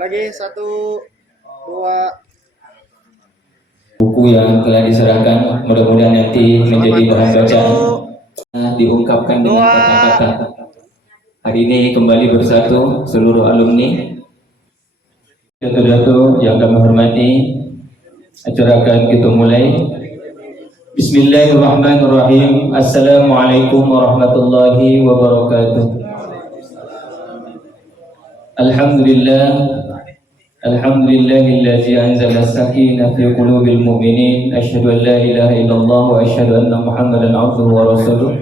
Lagi satu, dua. Buku yang telah diserahkan mudah-mudahan nanti menjadi bahan bacaan, diungkapkan dengan kata-kata. Hari ini kembali bersatu seluruh alumni. Datu-datu yang kami hormati, acara akan kita mulai. Bismillahirrahmanirrahim. Assalamualaikum warahmatullahi wabarakatuh. Alhamdulillah, alhamdulillahillazi anzala as-sakinah fi qulubil mu'minin. Asyhadu an la ilaha illallah wa asyhadu anna Muhammadan abduhu wa rasuluh.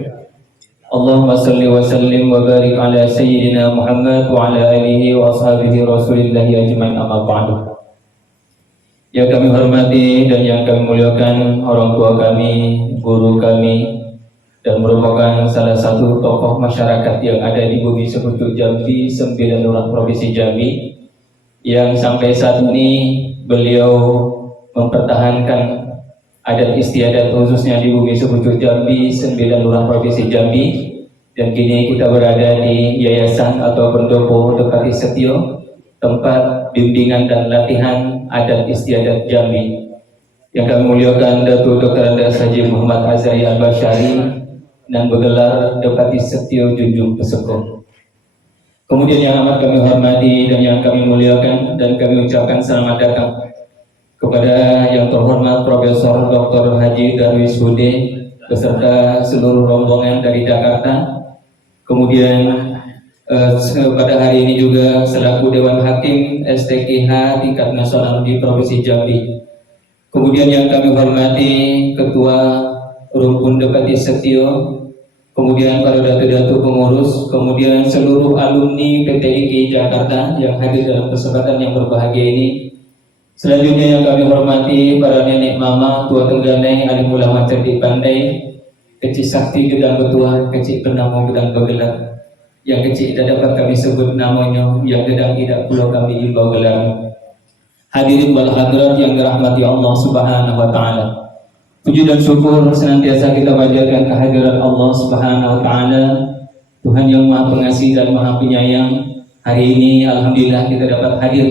Allahumma salli wa sallim wa barik ala sayyidina Muhammad wa ala alihi wa ashabihi rasulillahi ajma'in, amma ba'du. Yang kami hormati dan yang kami muliakan orang tua kami, guru kami, dan merupakan salah satu tokoh masyarakat yang ada di bumi Sekutu Jambi, 9 Lurah Provinsi Jambi, yang sampai saat ini beliau mempertahankan adat istiadat khususnya di bumi Sekutu Jambi, 9 Lurah Provinsi Jambi, dan kini kita berada di Yayasan atau Pendopo Dekati Setio, tempat bimbingan dan latihan adat istiadat Jambi. Yang kami muliakan Datuk Dr. Andes Haji Muhammad Azhari Al-Bashari dan bergelar Dekati Setio Junjung Peseko. Kemudian yang amat kami hormati dan yang kami muliakan dan kami ucapkan selamat datang kepada yang terhormat Profesor Dr. Haji Darwis Hude beserta seluruh rombongan dari Jakarta. Kemudian pada hari ini juga selaku Dewan Hakim STKH tingkat nasional di Provinsi Jambi. Kemudian yang kami hormati Ketua Rumpun Dekati Setio, kemudian para datu-datu pengurus, kemudian seluruh alumni PTIK Jakarta yang hadir dalam kesempatan yang berbahagia ini. Selanjutnya yang kami hormati para nenek mama, tua tengganai, alim ulama cerdik pandai, kecil sakti gedang betua, kecil penamo gedang begelar. Yang kecil tidak dapat kami sebut namanya, yang gedang tidak pula kami imbau gelar. Hadirin wal hadirat yang dirahmati Allah Subhanahu wa taala. Puji dan syukur senantiasa kita panjatkan kehadirat Allah Subhanahu wa taala, Tuhan yang Maha Pengasih dan Maha Penyayang. Hari ini alhamdulillah kita dapat hadir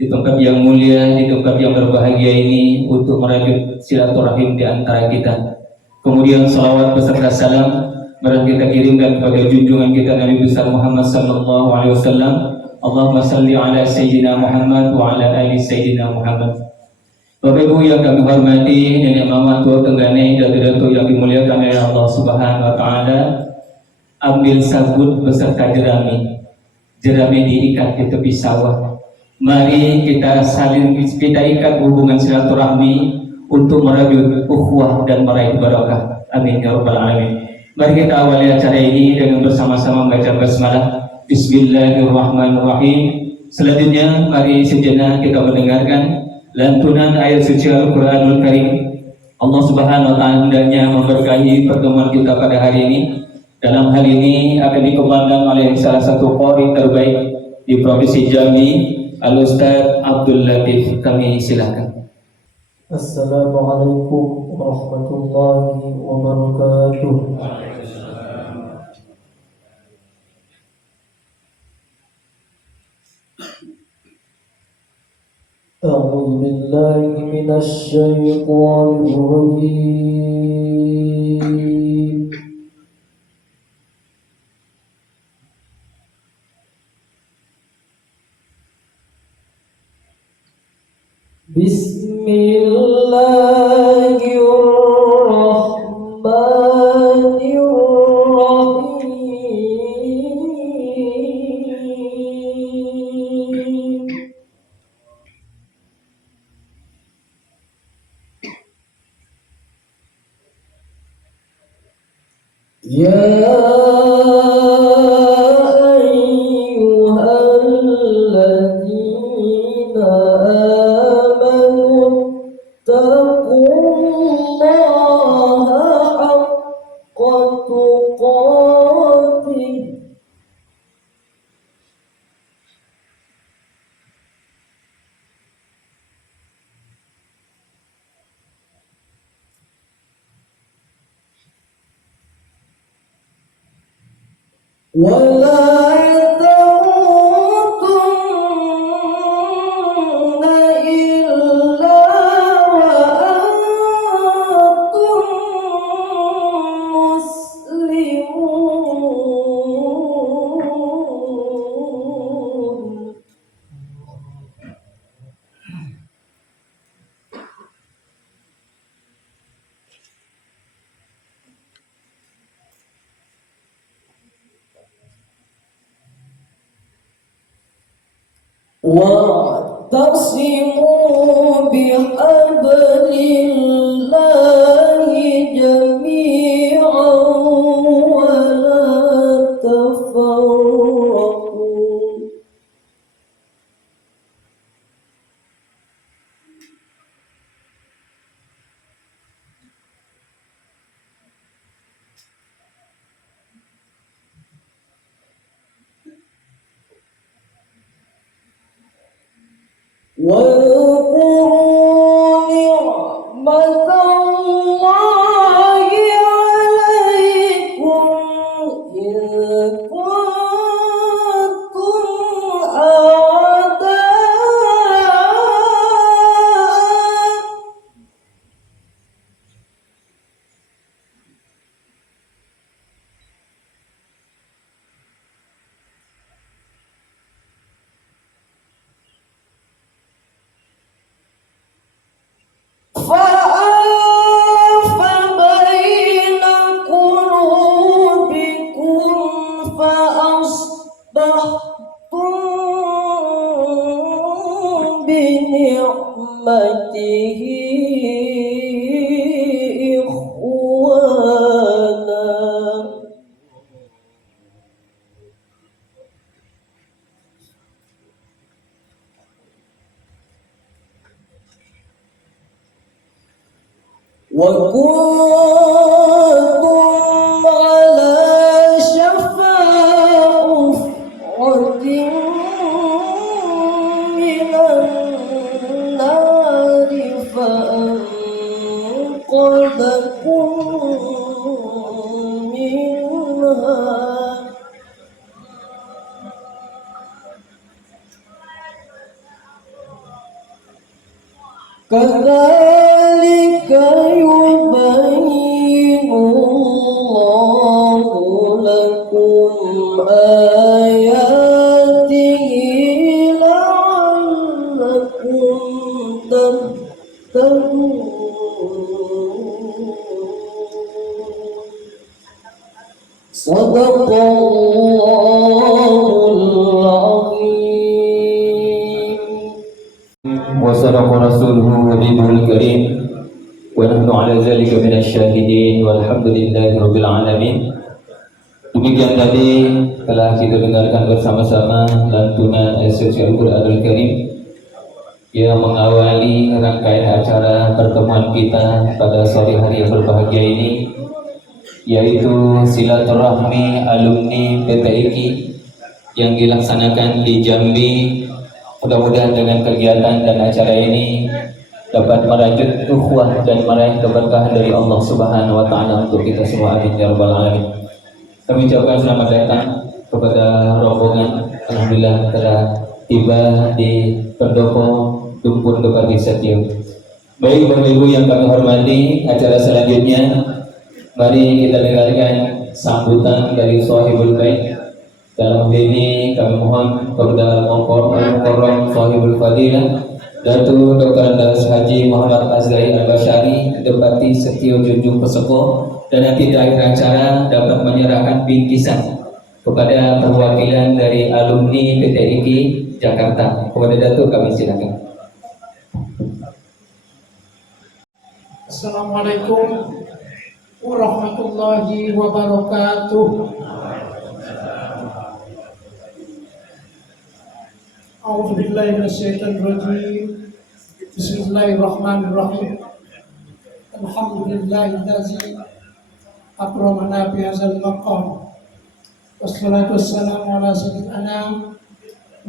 di tempat yang mulia, di tempat yang berbahagia ini untuk merajut silaturahim di antara kita. Kemudian salawat beserta salam mari kita kirimkan kepada junjungan kita Nabi besar Muhammad sallallahu alaihi wasallam. Allahumma salli ala sayyidina Muhammad wa ala ali sayyidina Muhammad. Bapak Ibu yang kami hormati, nenek mama, tua tengganai, datu-datu yang dimuliakan oleh Allah Subhanahu wa taala, ambil sabut beserta jerami. Jerami diikat di tepi sawah. Mari kita ikat hubungan silaturahmi untuk merajut ukhuwah dan meraih barakah. Amin ya rabbal alamin. Mari kita awali acara ini dengan bersama-sama membaca basmalah. Bismillahirrahmanirrahim. Selanjutnya mari sejenak kita mendengarkan lantunan ayat suci Al-Quranul Karim. Allah Subhanahu wa ta'ala hendaknya memberkahi pertemuan kita pada hari ini. Dalam hal ini akan dikumandang oleh salah satu qari terbaik di Provinsi Jambi, Al-Ustaz Abdul Latif. Kami silakan. Assalamualaikum warahmatullahi wabarakatuh. أعوذ بالله من الشيطان الرجيم. بسم الله الرحمن الرحيم. يا أيها الذين آمنوا اتقوا الله حق تقاته ولا تموتن واعتصموا بحبل الله جميعا ولا تفرقوا. واذكروا نعمة الله عليكم إذ كنتم أعداء فألف بين قلوبكم فأصبحتم بنعمته إخوانا. وكنتم على شفا حفرة من النار فأنقذكم منها. كذلك يبين الله لكم آياته لعلكم تهتدون. صدق الله العظيم. وصدق رسوله نبيه الكريم ونحن على ذلك من الشاهدين والحمد لله رب العالمين. Demikian tadi telah kita dengarkan bersama-sama lantunan ayat Al-Quranul Karim yang mengawali rangkaian acara pertemuan kita pada sore hari yang berbahagia ini, yaitu silaturahmi alumni PTIQ yang dilaksanakan di Jambi. Mudah-mudahan dengan kegiatan dan acara ini dapat merajut ukhuwah dan meraih keberkahan dari Allah Subhanahu wa taala untuk kita semua, amin ya rabbal alamin. Kami ucapkan selamat datang kepada rombongan alhamdulillah telah tiba di pendopo Dumpur Depati Setio. Baik Bapak Ibu yang kami hormati, acara selanjutnya mari kita dengarkan sambutan dari Shahibul Bait. Dalam ini kami mohon kepada Al-Mukarram Shahibul Fadilah Datuk Dr. Andas Haji Muhammad Azrai Al-Bashari Depati Setio Junjung Peseko, dan nanti di akhir acara dapat menyerahkan bingkisan kepada perwakilan dari alumni PTIQ Jakarta. Kepada Datuk kami silakan. Assalamualaikum warahmatullahi wabarakatuh. A'udzu billahi minasyaitonir rajim. Bismillahirrahmanirrahim. Alhamdulillahillazi akramana bi hadzal maqam. Wassalatu wassalamu ala sayyidil anam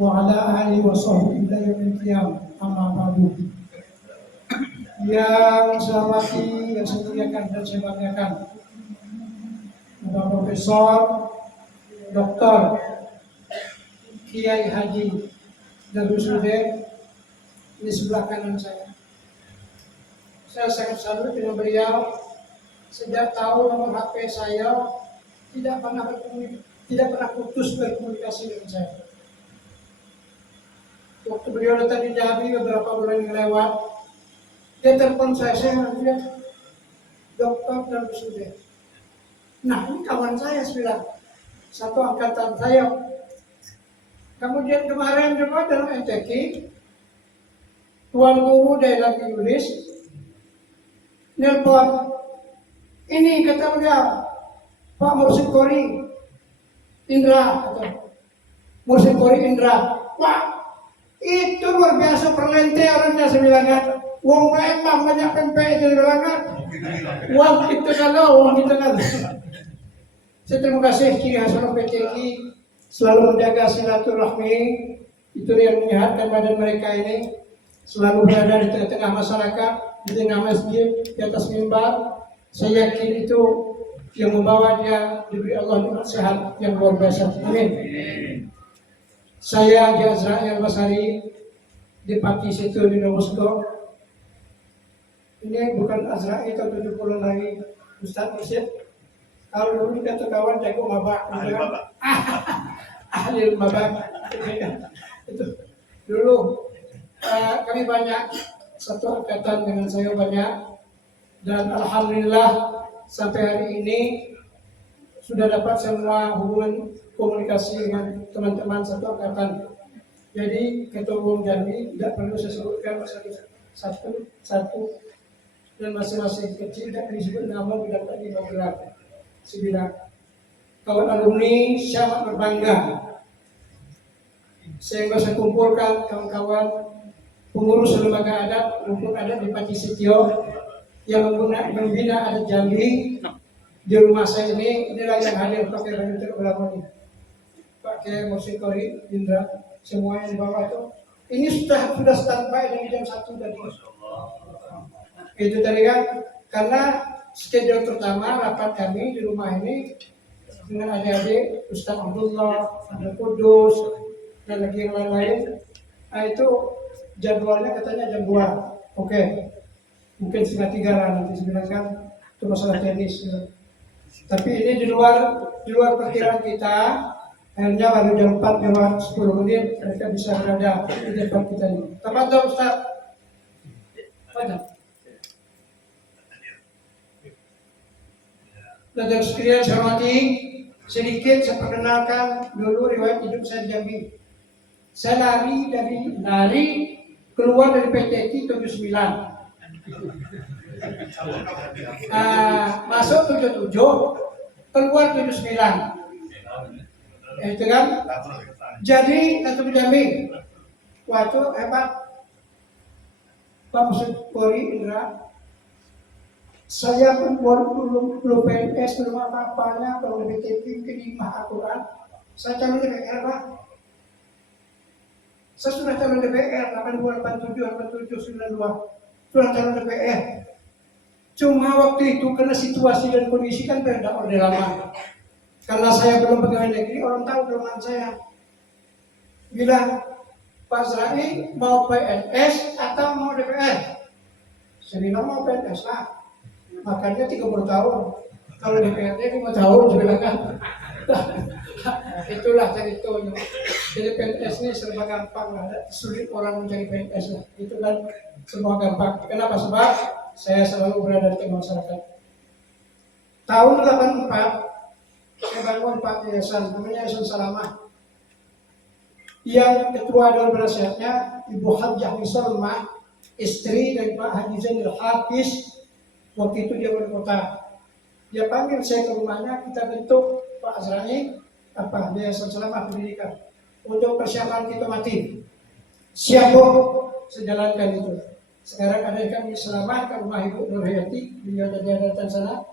wa ala alihi wa sahbihi ila yaumil qiyamah. Amma ba'du. Yang saya hormati, yang saya muliakan dan saya banggakan, Bapak Profesor Dr. Kiai Haji Darus Sude di sebelah kanan saya. Saya sangat salut dengan beliau. Sejak tahu nomor HP saya, tidak pernah putus berkomunikasi dengan saya. Waktu beliau datang di Jambi beberapa bulan yang lewat, dia telepon saya bilang, Dokter Darus Sude. Nah, ini kawan saya sudah satu angkatan saya. Kemudian kemarin juga dalam MTQ, Tuan Guru daerah Yulis nelpon, ini kata beliau, Pak Mursyid Qori Indra, kata Mursyid Qori Indra, Pak itu luar biasa perlente orangnya, saya bilang kan, wong memang banyak pempek itu bilang kan, wong kita kalau, wong kita kalau. Saya terima kasih ciri khas PTQ selalu menjaga silaturahmi, itu yang menyehatkan badan mereka ini, selalu berada di tengah-tengah masyarakat, di tengah masjid, di atas mimbar. Saya yakin itu yang membawa dia diberi Allah nikmat sehat yang luar biasa. Amin. Saya Haji Azrail Basari di Pati Situ di Novosko. Ini bukan Azrail atau 70 lagi, Ustaz Mursyid. Kalau dulu kata kawan jago mabak, ahli mabak. Itu dulu kami banyak, satu angkatan dengan saya banyak, dan alhamdulillah sampai hari ini sudah dapat semua hubungan komunikasi dengan teman-teman satu angkatan. Jadi ketua umum Jambi tidak perlu saya sebutkan satu dan masing-masing kecil tidak disebut nama bidang tadi bergerak. Sebidang kawan alumni sangat berbangga sehingga saya kumpulkan kawan-kawan pengurus lembaga adat rukun adat di Pati Sitio yang membina adat Jambi di rumah saya ini. Inilah yang hadir pakai baju terulama ini, pakai Mursyid Qori Indra, semuanya di bawah itu. Ini sudah standby dari jam 1 tadi. Itu tadi kan, karena schedule pertama rapat kami di rumah ini dengan adik-adik Ustaz Abdullah, Abdul Kudus, dan lagi yang lain-lain. Nah itu jadwalnya katanya jam 2. Oke. Mungkin setengah 3 lah nanti sebenarnya kan, itu masalah teknis. Tapi ini di luar perkiraan kita. Akhirnya baru jam 4 lewat 10 menit mereka bisa berada di depan kita ini. Tafadhol Ustaz. Tafadhol. Dan sekalian saya hormati, sedikit saya perkenalkan dulu riwayat hidup saya di Jambi. Saya lari keluar dari PTQ 79. Masuk 77, keluar 79. Itu kan? Jadi satu Jambi. Waktu hebat Pak Mursyid Qori Indra. Saya pun belum PNS, belum apa-apanya, kalau lebih TV mungkin imah Al-Quran. Saya calon DPR, Pak. Saya sudah calon DPR, 87, 92. Sudah calon DPR. Cuma waktu itu, karena situasi dan kondisi kan beda Orde Lama. Karena saya belum pegawai negeri, orang tahu kelemahan saya. Bilang, Pak Zrai mau PNS atau mau DPR? Saya bilang mau PNS lah. Makanya 30 tahun. Kalau DPRD 5 tahun sebenarnya. Itulah ceritanya. Jadi PNS ini serba gampang lah. Sulit orang mencari PNS lah. Itu kan semua gampang. Kenapa? Sebab saya selalu berada di tengah masyarakat. Tahun 84 saya bangun Pak Yayasan, namanya Yayasan Salamah. Yang ketua Dewan Penasehatnya Ibu Hajjah Misalmah, istri dari Pak Haji Zainul Hafiz. Waktu itu dia wali kota. Dia panggil saya ke rumahnya, kita bentuk Pak Azrail Yayasan Salamah Pendidikan untuk persiapan kita mati. Siap Bu, sejalankan itu. Sekarang ada kami selamat ke rumah Ibu Nur Hayati, beliau dari datang sana.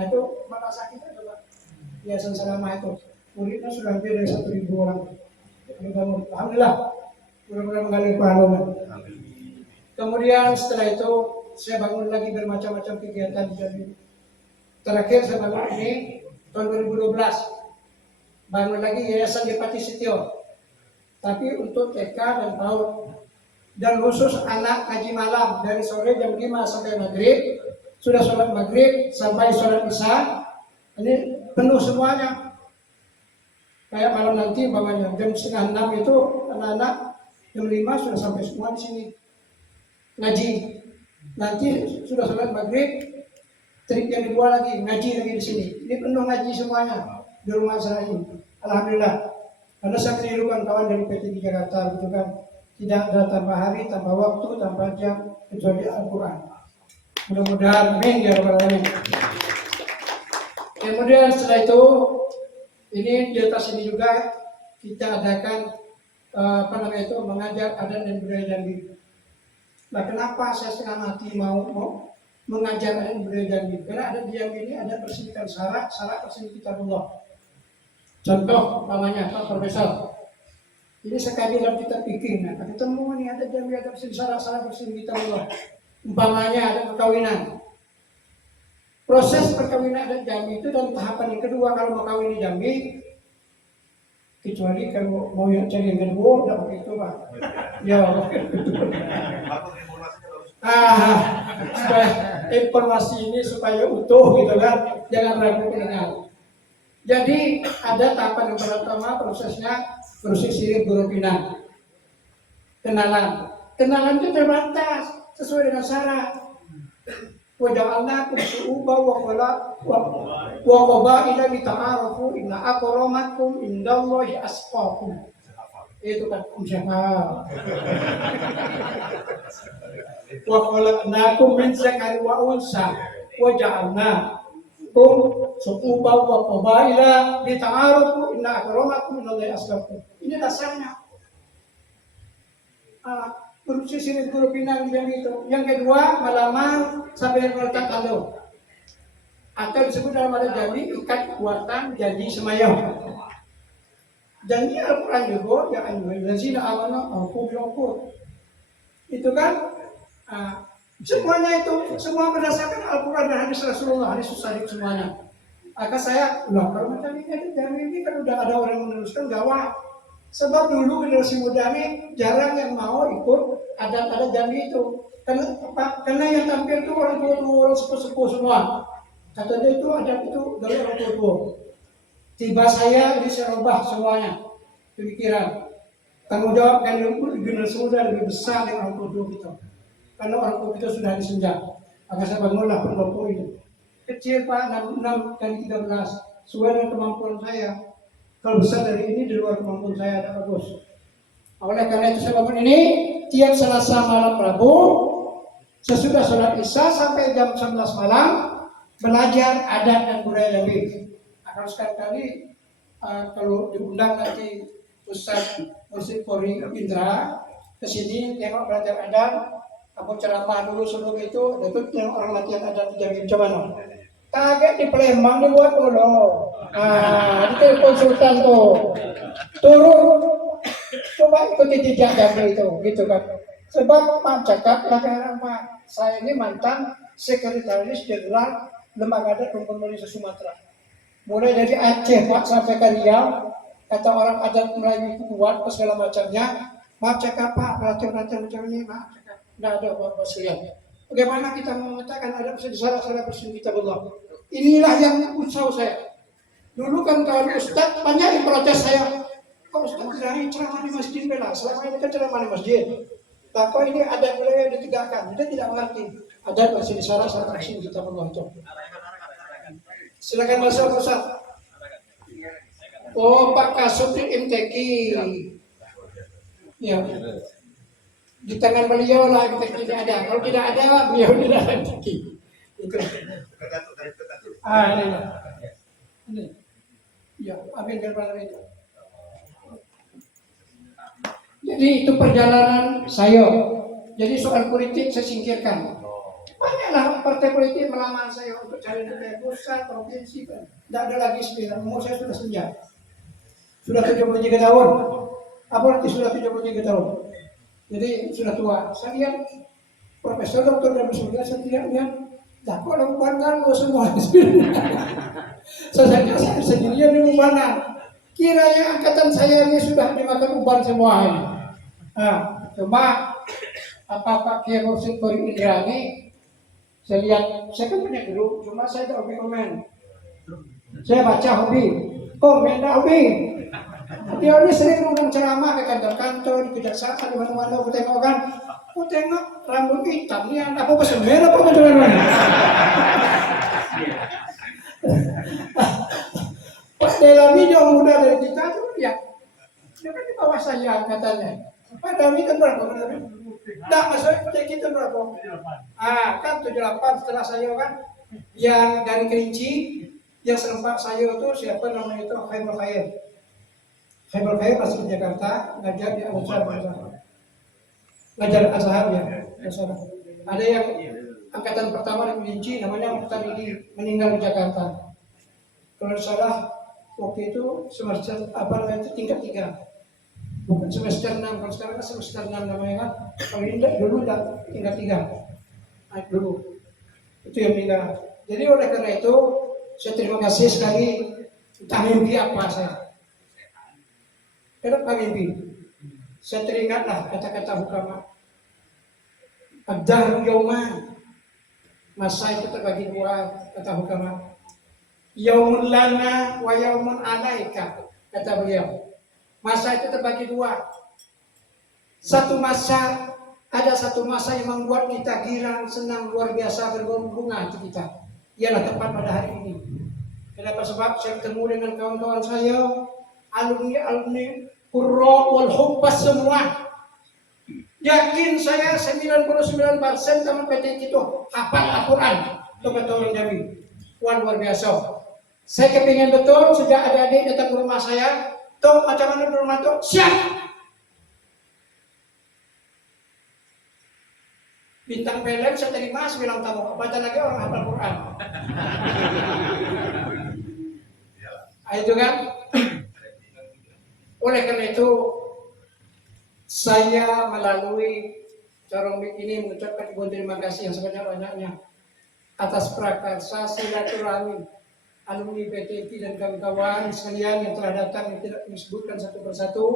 Itu mana sakit ada Pak? Yayasan Salamah itu. Muridnya sudah lebih dari 1.000 orang. Alhamdulillah, mudah-mudahan mengalir pahala. Kemudian setelah itu saya bangun lagi bermacam-macam kegiatan di Jambi. Terakhir saya bangun ini tahun 2012. Bangun lagi yayasan di Pati Sitio. Tapi untuk TK dan PAUD. Dan khusus anak ngaji malam dari sore jam 5 sampai maghrib. Sudah sholat maghrib sampai sholat isya. Ini penuh semuanya. Kayak malam nanti umpamanya jam 5:30 itu anak-anak jam 5 sudah sampai semua di sini. Ngaji. Nanti sudah sholat maghrib, trik yang kedua lagi, ngaji lagi di sini. Ini penuh ngaji semuanya di rumah saya ini. Alhamdulillah. Karena saya menirukan kawan dari PT di Jakarta gitu kan, tidak ada tanpa hari, tanpa waktu, tanpa jam kecuali Al-Quran. Mudah-mudahan amin ya rabbal alamin. Kemudian setelah itu, ini di atas ini juga kita adakan mengajar adat dan budaya Jambi. Nah, kenapa saya setengah mati mau mengajar adat dan budaya Jambi? Karena adat di Jambi ini ada persidikan syarat persidikan kitabullah. Contoh umpamanya Pak Profesor, ini sekali dalam kita pikir, nah ketemu nih ada Jambi ada persidikan syarat persidikan kitabullah. Umpamanya ada perkawinan. Proses perkawinan adat Jambi itu dalam tahapan yang kedua kalau mau kawin di Jambi, kecuali kalau mau yang cari yang kedua, tidak begitu Pak. Ya, supaya informasi ini supaya utuh gitu kan, jangan ragu pendengar. Jadi ada tahapan yang pertama prosesnya proses sirih guru pinang. Kenalan itu terbatas sesuai dengan syarat. Waja'alnakum syu'uban wa qabaila lita'arafu inna akramakum indallahi atqakum. Itu kan siapa? Wa khalaqnakum min dzakarin wa unsa wa ja'alnakum syu'uban wa qabaila lita'arafu inna akramakum indallahi atqakum. Ini dasarnya. Produksi sirih guru pinang yang itu. Yang kedua, malamang sampai yang meletak kalau atau disebut dalam adat Jambi ikat kuatan janji semayam. Janji Al-Quran juga yang anjur amana aku itu kan semuanya itu semua berdasarkan Al-Quran dan hadis Rasulullah, hadis sahih semuanya. Maka saya kalau macam ini Jambi ini kan udah ada orang meneruskan gawat. Sebab dulu generasi muda ini jarang yang mau ikut adat-adat Jambi itu. Karena yang tampil itu orang tua-tua, orang sepuh-sepuh semua. Katanya itu adat itu dari orang tua-tua. Tiba saya ini saya rubah semuanya. Pemikiran. Tanggung jawab kan generasi muda lebih besar dari orang tua-tua kita. Karena orang tua kita sudah disenjak. Maka saya bangunlah pendopo ini. Kecil Pak, 6 kali 13. Sesuai dengan kemampuan saya. Kalau besar dari ini di luar kemampuan saya ada bagus. Oleh karena itu saya bangun ini tiap Selasa malam Rabu sesudah sholat Isya sampai jam 11 malam belajar adat dan budaya Jambi. Akan sekali kalau diundang nanti Ustaz Mursyid Polri Indra ke sini tengok belajar adat, aku ceramah dulu sebelum itu, dapat yang orang latihan adat di Jambi coba no. Kaget di Palembang dibuat dulu. Itu konsultan tuh. Turun coba ikuti jejak Jambi itu, gitu kan. Sebab Pak cakap Pak, saya ini mantan sekretaris jenderal Lembaga Adat Rumpun Malaysia Sumatera. Mulai dari Aceh Pak sampai ke Riau, kata orang adat Melayu itu kuat, segala macamnya. Maaf cakap Pak, perhatian macam ini, maaf cakap. Tidak ada apa-apa sekalian. Bagaimana kita mengatakan ada salah persen kita Allah. Inilah yang usaha saya. Dulu kan kalau Ustaz banyak yang protes saya. Kok Ustaz berani ceramah di masjid bela? Selama ini kan ceramah di masjid. Tapi ini ada yang ditegakkan. Dia tidak mengerti. Ada masih di salah persen kita Allah itu. Silakan masuk Ustaz. Oh Pak Kasubdit MTQ. Ya. Di tangan beliau lah kita tidak ada. Kalau tidak ada, beliau tidak ada rezeki. Itu. Ini. Ya, amin daripada itu. Jadi itu perjalanan saya. Jadi soal politik saya singkirkan. Banyaklah partai politik melamar saya untuk cari DPR pusat, provinsi. Tidak ada lagi sembilan. Umur saya sudah senja. Sudah 73 tahun. Apa nanti sudah 73 tahun? Jadi sudah tua. Saya lihat Profesor Doktor dan Surya, saya tidak lihat dakwah dan umbanan semua. Saya sendirian di umbanan. Kiranya angkatan saya ini sudah dimakan uban semua. Cuma Pak Kiai Mursyid Polri Indra ini, saya lihat, saya kan punya guru, cuma saya tak hobi komen. Saya baca hobi, komen tak hobi. Dia ini sering ngomong ceramah ke kantor-kantor, di kejaksaan, di mana-mana. Aku tengok kan, aku tengok rambut hitam, ini apa pesan merah, apa macam-macam. Pak Delami jauh muda dari kita tuh ya. Dia kan di bawah saya angkatannya. Pak Dami kan berapa? Tidak, maksudnya kita berapa? Kan 78 setelah saya kan. Yang dari Kerinci, yang serempak saya itu siapa namanya itu Khairul Khair. Khairul Khair asli Jakarta, ngajar di Al-Azhar. Ngajar Azhar ya. Ada yang angkatan pertama di Kerinci namanya Mukhtar Idi, meninggal di Jakarta. Kalau salah waktu itu semester tingkat 3. Bukan semester 6, kalau sekarang kan semester 6 namanya kan. Kalau ini dulu tingkat 3. Naik dulu. Itu yang meninggal. Jadi oleh karena itu saya terima kasih sekali. Entah mimpi apa saya. Kenapa mimpi? Saya teringatlah kata-kata hukama. Ad-dahru yauman. Masa itu terbagi dua, kata hukama. Yaumun lana wa yaumun alaika, kata beliau. Masa itu terbagi dua. Ada satu masa yang membuat kita girang, senang, luar biasa, berbunga hati kita. Ialah tepat pada hari ini. Kenapa? Sebab saya bertemu dengan kawan-kawan saya, alumni Qurra wal Hubbas semua. Yakin saya 99% teman PT itu hafal Al-Quran. Itu kata orang Jambi. Wah, luar biasa. Saya kepingin betul sejak ada adik datang ke rumah saya. Tuh macam mana di rumah tuh? Siap. Bintang film saya terima, saya bilang tamu. Baca lagi orang hafal Quran. Itu kan. Oleh karena itu saya melalui corong ini mengucapkan terima kasih yang sebanyak-banyaknya atas prakarsa silaturahmi alumni PTT dan kawan-kawan sekalian yang telah datang yang tidak disebutkan satu persatu.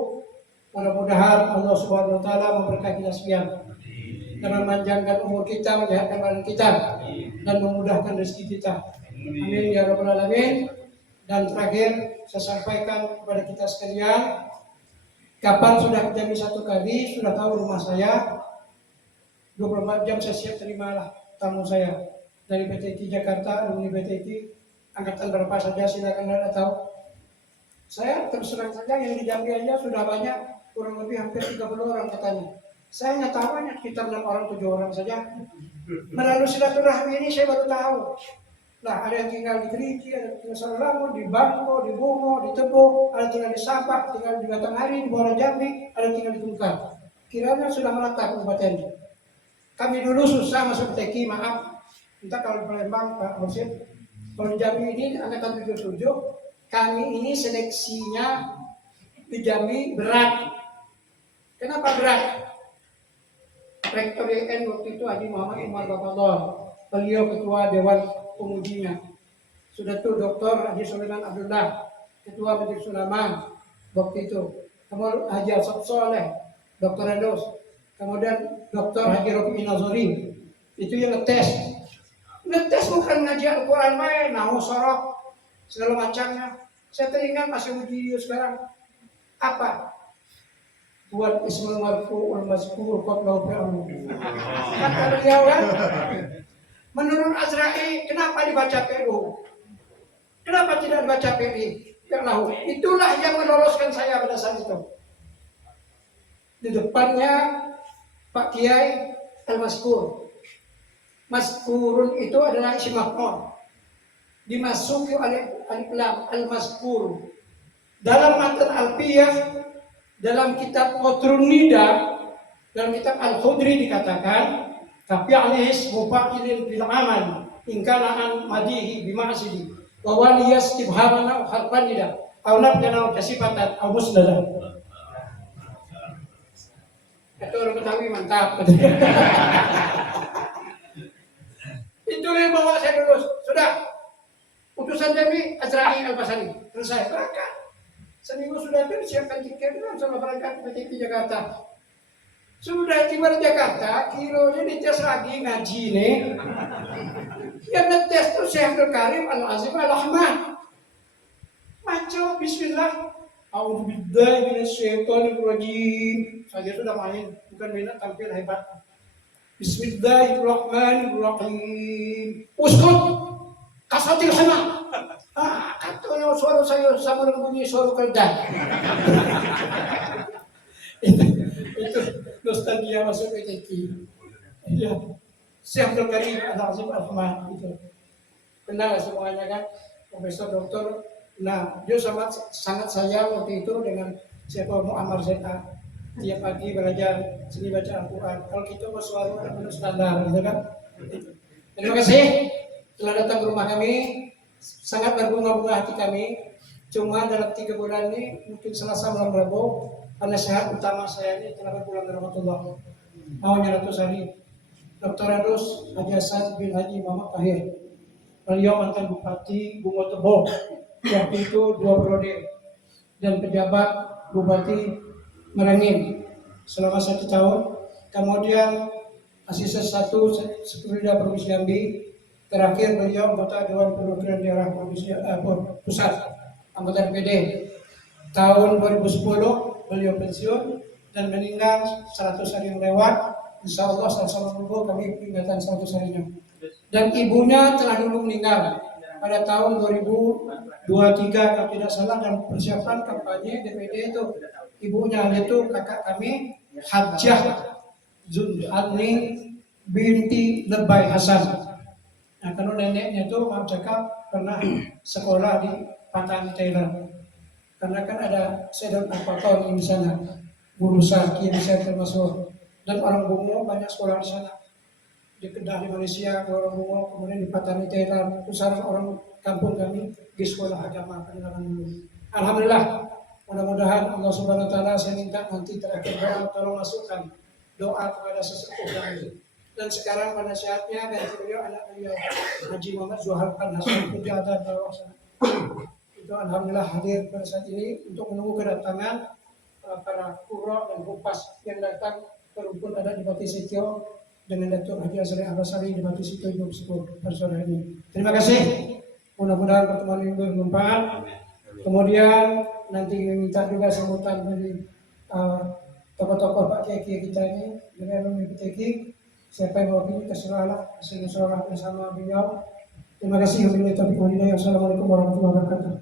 Mudah-mudahan Allah Subhanahu wa taala memberkahi kita sekalian dan memanjangkan umur kita, menyehatkan badan kita dan memudahkan rezeki kita. Amin ya rabbal alamin. Dan terakhir saya sampaikan kepada kita sekalian, kapan sudah Jambi satu kali, sudah tahu rumah saya, 24 jam saya siap terimalah tamu saya dari PTT Jakarta, alumni PTT, angkatan berapa saja silakan Anda tahu. Saya terus terang saja yang di Jambi aja sudah banyak, kurang lebih hampir 30 orang katanya. Saya hanya tahu hanya sekitar 6 orang, 7 orang saja. Melalui silaturahmi ini saya baru tahu. Nah, ada yang tinggal di Kerinci, ada yang tinggal di Salamun, di Bangko, di Bungo, di Tebo, ada yang tinggal di Sabak, tinggal di Batanghari, di Muara Jambi, ada yang tinggal di Tungkar. Kiranya sudah merata kabupaten. Kami dulu susah masuk TK, maaf. Entah kalau di Palembang, Pak Husin. Kalau di Jambi ini, angkatan 77, kami ini seleksinya di Jambi berat. Kenapa berat? Rektor YN waktu itu Haji Muhammad Umar Bapador. Beliau ketua Dewan Pemudinya. Sudah tuh Dr. Haji Sulaiman Abdullah, ketua Majelis Ulama waktu itu. Kemudian Haji Asad Soleh, Dr. Edos. Kemudian Dr. Haji Rofi Nazori. Itu yang ngetes. Ngetes bukan ngaji Al-Quran main, nahu sorok, segala macamnya. Saya teringat masih uji sekarang. Apa? Buat ismul marfu wal mazkur qablahu fi'lu. Kata beliau kan, menurut Azra'i, kenapa dibaca PU? Kenapa tidak dibaca PI? Karena itulah yang meloloskan saya pada saat itu. Di depannya Pak Kiai Al-Maskur. Maskurun itu adalah isim maf'ul. Dimasuki oleh alif lam Al-Maskur. Dalam matan Alfiyah, dalam kitab Qatrun Nida, dalam kitab Al-Khudri dikatakan, tapi alis mufa'ilin bil amal ingkana an madihi bima'sidi wa waliyas tibhamana harfan nida aw nabdana kasifatan aw musnada. Kata orang Betawi mantap. Itu yang bawa saya lulus. Sudah. Utusan Jambi Azra'i Al-Basani. Selesai berangkat. Seminggu sudah siapkan tiket sama berangkat ke PTT Jakarta. Sudah tiba di Jakarta, kilonya dites lagi ngaji nih. Yang ngetes tuh Syekh Abdul Karim Al-Azim Al-Ahmad. Maco, bismillah. A'udzubillahi minasyaitonirrajim. Saya sudah main, bukan main tampil hebat. Bismillahirrahmanirrahim. Uskut kasatil hama. Kanto yung suara sa'yo, sama ng bunyi suara kerja. Itu nostalgia masuk PTQ. Ya, siap dokter Al-Azim Al-Rahman itu. Kenal semuanya kan, Profesor Doktor. Nah, dia sangat sayang waktu itu dengan siapa Muammar Zeta. Tiap pagi belajar seni baca Al-Quran. Kalau kita mau suara ada menu standar, gitu kan? Terima kasih telah datang ke rumah kami. Sangat berbunga-bunga hati kami. Cuma dalam 3 bulan ini mungkin Selasa malam Rabu karena sehat utama saya ini telah berpulang dari Rahmatullah. Maunya Ratu Sari Dr. Adus Haji Hasan bin Haji Muhammad Tahir. Beliau mantan Bupati Bungo Tebo waktu itu 2 periode dan pejabat Bupati Merangin selama 1 tahun. Kemudian asisten 1 Sekretaris Provinsi Jambi. Terakhir beliau anggota Dewan Perwakilan Daerah Provinsi Pusat anggota DPD. Tahun 2010 beliau pensiun dan meninggal 100 hari yang lewat. Insya Allah sama-sama menunggu kami peringatan 100 harinya. Dan ibunya telah dulu meninggal pada tahun 2023 kalau tidak salah, dan persiapan kampanye DPD itu ibunya yaitu kakak kami Hajjah Zulani binti Lebay Hasan. Nah, kalau neneknya itu maaf cakap pernah sekolah di Patan Thailand. Karena kan ada sedang Al-Fatah di sana, guru Saki di sana termasuk, dan orang Bungo banyak sekolah di sana. Di Kedah di Malaysia, orang Bungo, kemudian di Patan Thailand, usaha orang kampung kami di sekolah agama pendidikan dulu. Alhamdulillah, mudah-mudahan Allah Subhanahu Wa Taala saya minta nanti terakhir doa tolong masukkan doa kepada sesepuh kami. Dan sekarang pada saatnya ganti beliau anak beliau Haji Muhammad Zuhar Hasan Pujada bawah sana. Itu alhamdulillah hadir pada saat ini untuk menunggu kedatangan para kuro dan hupas yang datang ke rumpun adat di Batu Setio dengan Datuk Haji Azri Abasari di Batu Setio Ibu Sepuh pada sore ini. Terima kasih. Mudah-mudahan pertemuan ini bermanfaat. Kemudian nanti minta juga sambutan dari tokoh-tokoh Pak Kiai kita ini dengan PTQ. Siapa yang mewakili terserahlah, terserah bersama beliau. Terima kasih. Assalamualaikum warahmatullahi wabarakatuh.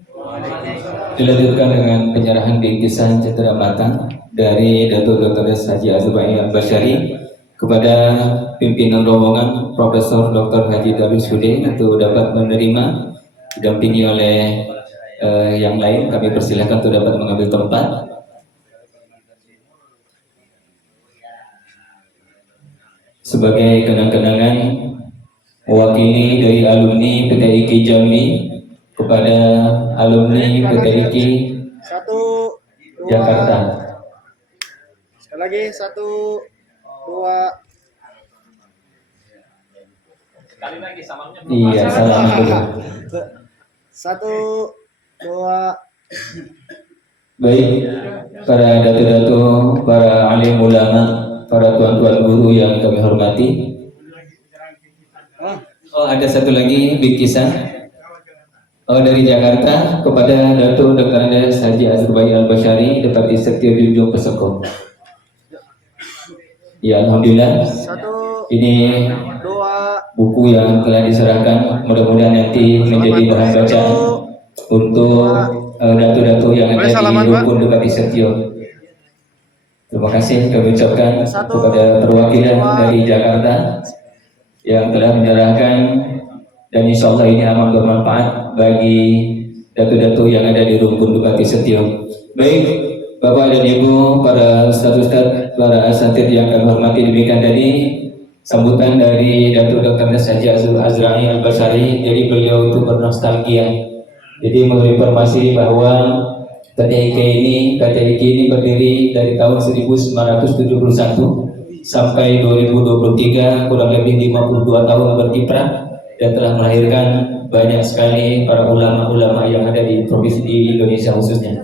Dilanjutkan dengan penyerahan bingkisan cendera matang dari Datuk Dr. Haji Azubay Al-Bashari kepada pimpinan rombongan Profesor Dr. Haji Darus Hude untuk dapat menerima, didampingi oleh yang lain. Kami persilakan untuk dapat mengambil tempat. Sebagai kenang-kenangan mewakili dari alumni PTIK Jambi kepada alumni PTIK 1, 2. Jakarta. Sekali lagi 1, 2. Iya, salam dulu. 1, 2. Baik, para datu-datu, para alim ulama, para tuan-tuan guru yang kami hormati. Oh, ada satu lagi bingkisan dari Jakarta kepada Datuk Dr. Haji Azubay Al-Bashari, Deputi Setio Junjung Peseko. Ya, alhamdulillah. 1, Ini 2. buku yang telah diserahkan, mudah-mudahan nanti menjadi bahan bacaan untuk datu-datu yang ada di rukun Deputi Setio. Terima kasih kami ucapkan kepada perwakilan dari Jakarta yang telah menyerahkan, dan insya Allah ini amat bermanfaat bagi datu-datu yang ada di rukun Bupati Setio. Baik, Bapak dan Ibu, para ustadz-ustadz, para asatidz yang kami hormati, demikian tadi sambutan dari Datuk Dr. Haji Azri Al-Bashari. Jadi beliau itu bernostalgia. Jadi memberi informasi bahwa PTIK ini berdiri dari tahun 1971 sampai 2023, kurang lebih 52 tahun berkiprah dan telah melahirkan banyak sekali para ulama-ulama yang ada di provinsi di Indonesia khususnya.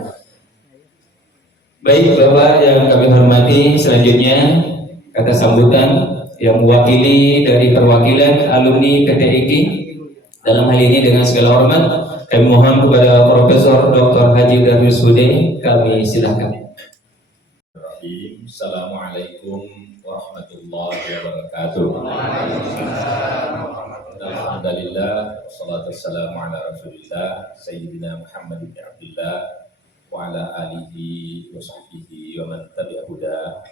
Baik Bapak yang kami hormati, selanjutnya kata sambutan yang mewakili dari perwakilan alumni PTIK dalam hal ini dengan segala hormat kami mohon kepada Profesor Dr. Haji Darus Hude, kami silakan. Assalamualaikum warahmatullahi wabarakatuh. Alhamdulillah, wassalatu wassalamu ala rasulillah Sayyidina Muhammad bin Abdullah wa ala alihi wa sahbihi wa man tabi'a huda.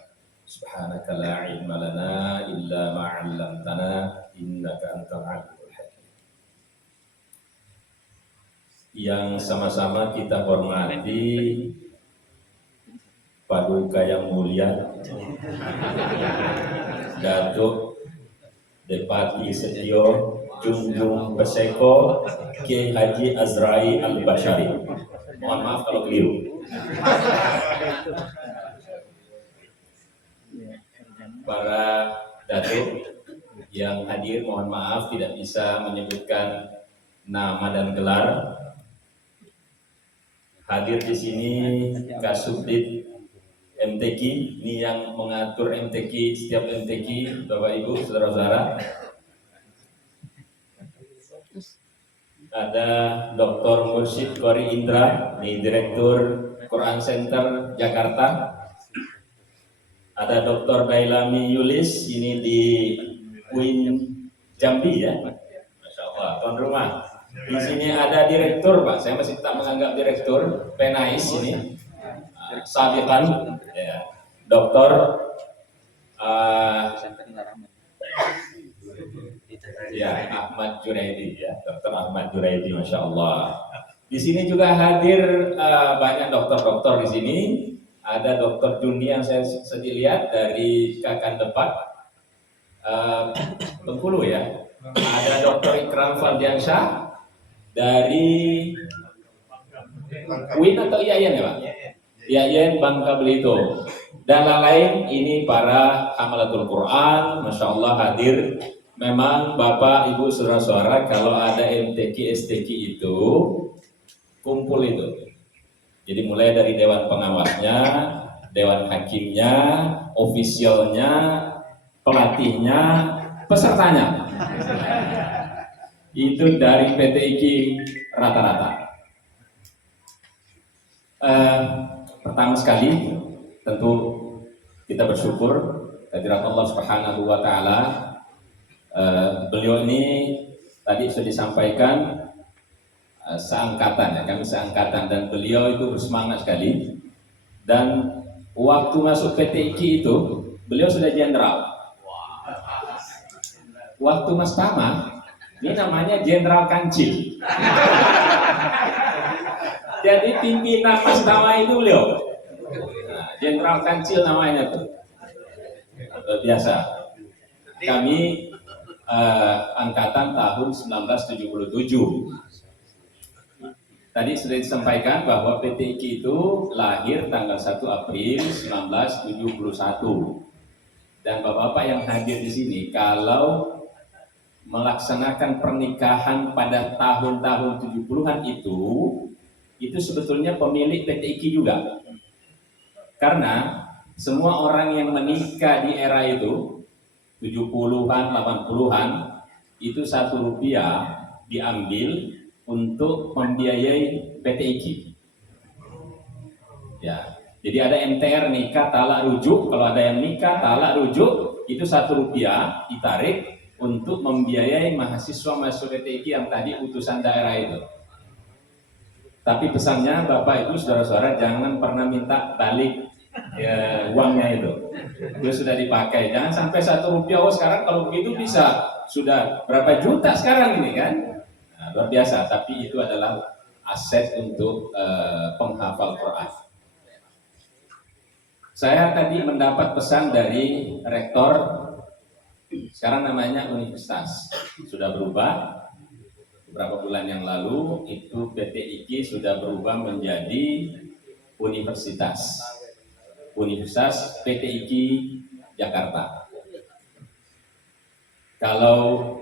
Subhanaka la ilma lana illa ma 'allamtana innaka antal alimul hakim. Yang sama-sama kita hormati Paduka yang mulia Datuk Depati Setio Junjung Peseko Kiai Haji Azrai Al-Bashari. Mohon maaf kalau keliru. Para datuk yang hadir, mohon maaf tidak bisa menyebutkan nama dan gelar. Hadir di sini Kasubdit MTQ, ini yang mengatur MTQ, setiap MTQ, Bapak Ibu, Saudara-saudara. Ada Dr. Mursyid Qori Indra, ini Direktur Quran Center Jakarta. Ada Dr. Dailami Yulis, ini di UIN Jambi ya. Masya Allah, tuan rumah. Di sini ada direktur, Pak. Saya masih tak menganggap direktur. Penais ini, Sabiqan, ya. Dr. Ya, Ahmad Juraidi, ya. Dr. Ahmad Juraidi, Masya Allah. Di sini juga hadir banyak dokter-dokter di sini. Ada Dr. Juni yang saya sedih lihat dari Kakan Depak, Bengkulu ya. Ada Dr. Ikram Fardiansyah dari UIN atau IAIN ya Pak? IAIN Bangka Belitung. Dan lain-lain, ini para hamalatul Quran, Masya Allah hadir. Memang Bapak, Ibu, Saudara-saudara, kalau ada MTQ, STQ itu, kumpul itu. Jadi mulai dari Dewan Pengawasnya, Dewan Hakimnya, ofisialnya, pelatihnya, pesertanya. Itu dari PTIQ rata-rata. Pertama sekali, tentu kita bersyukur kehadirat Allah Subhanahu wa Ta'ala. Beliau ini tadi sudah disampaikan seangkatan ya, kami seangkatan, dan beliau itu bersemangat sekali. Dan waktu masuk PTIQ itu beliau sudah jenderal. Waktu Mas Tama ini namanya Jenderal Kancil. Jadi pimpinan Mas Tama itu beliau. Jenderal Kancil namanya tuh. Biasa. Kami angkatan tahun 1977. Tadi sudah disampaikan bahwa PTIQ itu lahir tanggal 1 April 1971. Dan Bapak-bapak yang hadir di sini, kalau melaksanakan pernikahan pada tahun-tahun 70-an itu sebetulnya pemilik PTIQ juga. Karena semua orang yang menikah di era itu 70-an, 80-an itu Rp1 diambil untuk membiayai PTIQ. Ya, jadi ada MTR nikah talak rujuk. Kalau ada yang nikah talak rujuk itu Rp1 ditarik untuk membiayai mahasiswa masuk PTIQ yang tadi utusan daerah itu. Tapi pesannya Bapak Ibu Saudara-saudara jangan pernah minta balik uangnya itu sudah dipakai. Jangan sampai Rp1. Oh sekarang kalau begitu bisa sudah berapa juta sekarang ini kan? Nah, luar biasa. Tapi itu adalah aset untuk penghafal Quran. Saya tadi mendapat pesan dari rektor, sekarang namanya universitas, sudah berubah. Beberapa bulan yang lalu itu PTIQ sudah berubah menjadi universitas. Universitas PTIQ Jakarta. Kalau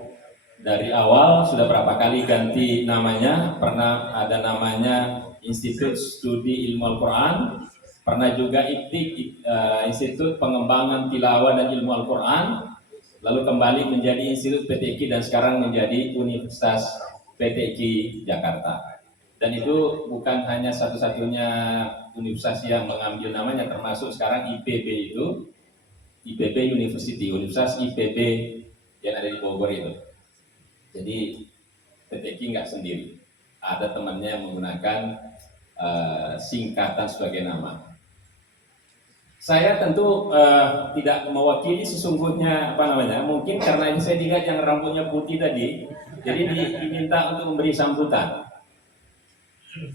dari awal sudah berapa kali ganti namanya, pernah ada namanya Institut Studi Ilmu Al-Quran, pernah juga IPTIQ, Institut Pengembangan Tilawah dan Ilmu Al-Quran, lalu kembali menjadi Institut PTIQ dan sekarang menjadi Universitas PTIQ Jakarta. Dan itu bukan hanya satu-satunya universitas yang mengambil namanya, termasuk sekarang IPB itu, IPB University, Universitas IPB yang ada di Bogor itu. Jadi PTQ nggak sendiri, ada temannya yang menggunakan singkatan sebagai nama. Saya tentu tidak mewakili sesungguhnya mungkin karena ini saya lihat yang rambutnya putih tadi, jadi diminta untuk memberi sambutan.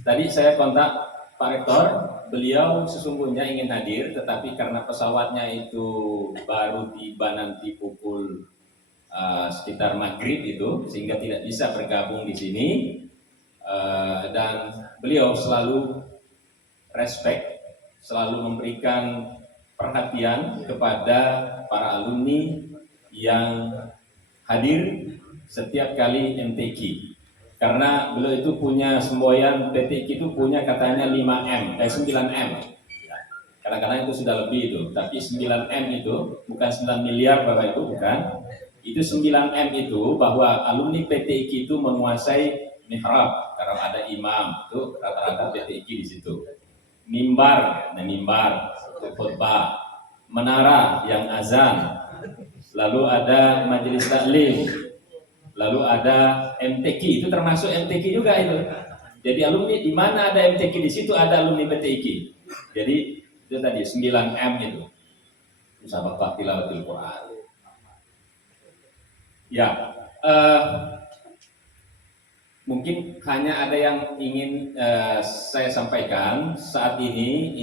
Tadi saya kontak Pak Rektor, beliau sesungguhnya ingin hadir, tetapi karena pesawatnya itu baru tiba nanti pukul sekitar maghrib itu, sehingga tidak bisa bergabung di sini. Dan beliau selalu respect, selalu memberikan perhatian kepada para alumni yang hadir setiap kali MTQ. Karena beliau itu punya semboyan PTQ itu punya katanya 9M. Kadang-kadang itu sudah lebih itu, tapi 9M itu bukan 9 miliar Bapak Ibu, bukan. Itu 9M itu bahwa alumni PTQ itu menguasai mihrab, karena ada imam, itu rata-rata PTQ di situ. Mimbar, khutbah, menara yang azan, lalu ada majelis taklim, lalu ada MTQ, itu termasuk MTQ juga itu. Jadi alumni di mana ada MTQ di situ ada alumni PTQ. Jadi itu tadi 9M itu. Musabaqah tilawatil Quran. Ya, mungkin hanya ada yang ingin saya sampaikan. Saat ini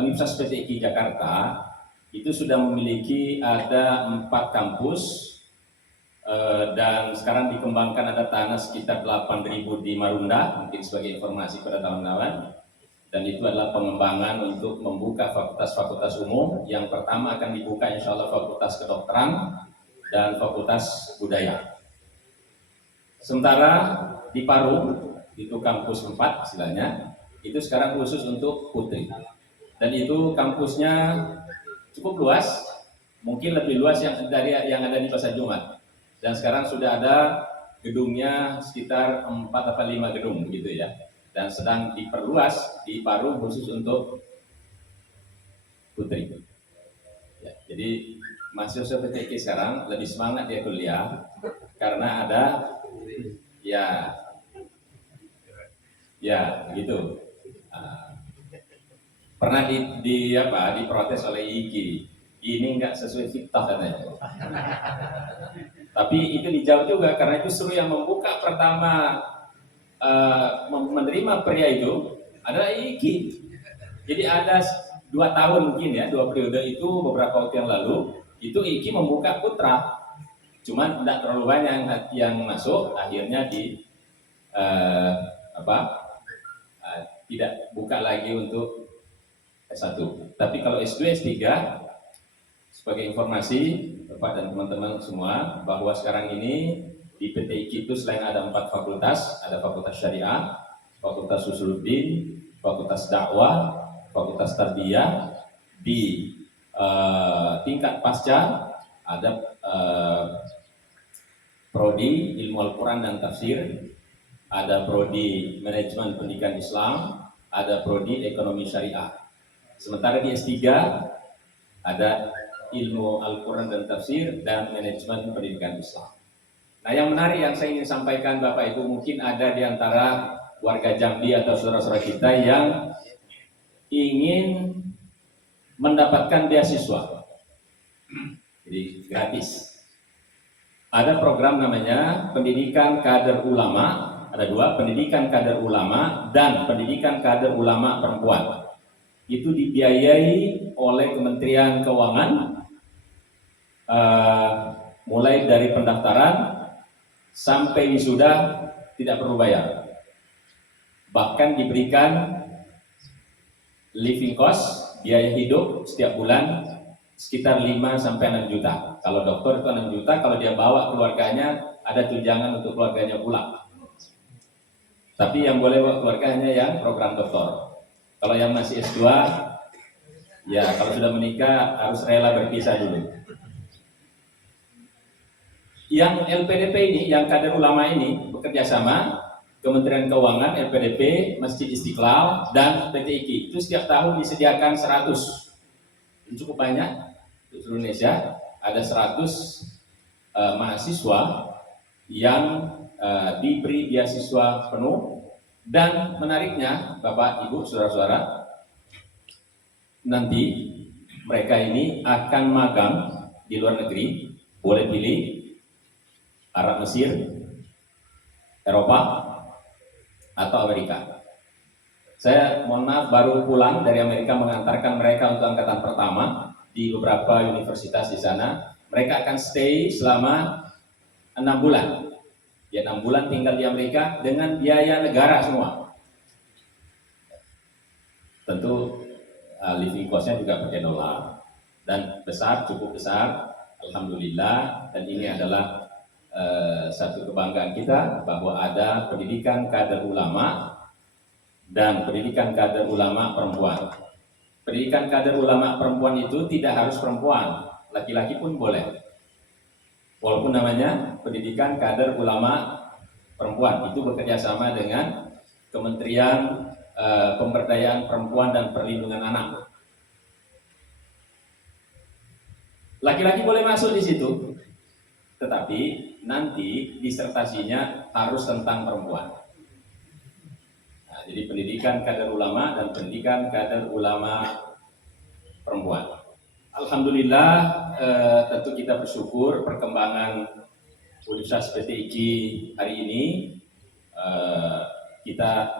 Universitas PTQ Jakarta itu sudah memiliki ada 4 kampus dan sekarang dikembangkan ada tanah sekitar 8.000 di Marunda, mungkin sebagai informasi pada kawan-kawan. Dan itu adalah pengembangan untuk membuka fakultas-fakultas umum. Yang pertama akan dibuka insya Allah fakultas kedokteran dan fakultas budaya. Sementara di Parung, itu kampus 4 istilahnya, itu sekarang khusus untuk putri. Dan itu kampusnya cukup luas, mungkin lebih luas yang ada di Pasar Jumat. Dan sekarang sudah ada gedungnya sekitar 4 atau 5 gedung gitu ya. Dan sedang diperluas di Parung khusus untuk putri. Ya, jadi mahasiswa PTQ sekarang lebih semangat dia kuliah karena ada ya gitu. Pernah diprotes oleh IGI, ini nggak sesuai fitrah katanya. Tapi itu dijawab juga karena justru yang membuka pertama menerima pria itu adalah IGI. Jadi ada 2 tahun mungkin ya, 2 periode itu beberapa waktu yang lalu itu IGI membuka putra, cuman tidak terlalu banyak yang masuk, akhirnya tidak buka lagi untuk S1. Tapi kalau S2, S3 sebagai informasi Bapak dan teman-teman semua bahwa sekarang ini di PTQ itu selain ada 4 fakultas, ada fakultas syariah, fakultas usuluddin, fakultas dakwah, fakultas tarbiyah. Di tingkat pasca ada prodi ilmu Al-Quran dan tafsir, ada prodi manajemen pendidikan Islam, ada prodi ekonomi syariah. Sementara di S3 ada ilmu Al-Quran dan tafsir dan manajemen pendidikan Islam. Nah, yang menarik yang saya ingin sampaikan Bapak Ibu, mungkin ada di antara warga Jambi atau saudara-saudara kita yang ingin mendapatkan beasiswa, jadi gratis. Ada program namanya pendidikan kader ulama, ada 2, pendidikan kader ulama dan pendidikan kader ulama perempuan. Itu dibiayai oleh Kementerian Keuangan, mulai dari pendaftaran sampai wisuda tidak perlu bayar. Bahkan diberikan living cost, biaya hidup setiap bulan sekitar 5-6 juta. Kalau dokter itu 6 juta, kalau dia bawa keluarganya ada tunjangan untuk keluarganya pulang. Tapi yang boleh bawa keluarganya yang program dokter. Kalau yang masih S2, ya kalau sudah menikah harus rela berpisah dulu. Yang LPDP ini, yang kader ulama ini bekerja sama Kementerian Keuangan, LPDP, Masjid Istiqlal, dan PTQ. Itu setiap tahun disediakan 100. Ini cukup banyak untuk seluruh Indonesia. Ada 100 mahasiswa yang diberi beasiswa penuh. Dan menariknya, Bapak, Ibu, Saudara-saudara, nanti mereka ini akan magang di luar negeri, boleh pilih Arab Mesir, Eropa, atau Amerika. Saya mohon maaf baru pulang dari Amerika mengantarkan mereka untuk angkatan pertama di beberapa universitas di sana. Mereka akan stay selama 6 bulan. Ya, 6 bulan tinggal di Amerika dengan biaya negara semua. Tentu living cost-nya juga pakai dolar dan besar, cukup besar, alhamdulillah. Dan ini adalah satu kebanggaan kita bahwa ada pendidikan kader ulama dan pendidikan kader ulama perempuan. Pendidikan kader ulama perempuan itu tidak harus perempuan, laki-laki pun boleh. Walaupun namanya pendidikan kader ulama perempuan, itu bekerja sama dengan Kementerian Pemberdayaan Perempuan dan Perlindungan Anak. Laki-laki boleh masuk di situ, tetapi nanti disertasinya harus tentang perempuan. Nah, jadi pendidikan kader ulama dan pendidikan kader ulama perempuan. Alhamdulillah, tentu kita bersyukur perkembangan Universitas PTIG hari ini. Kita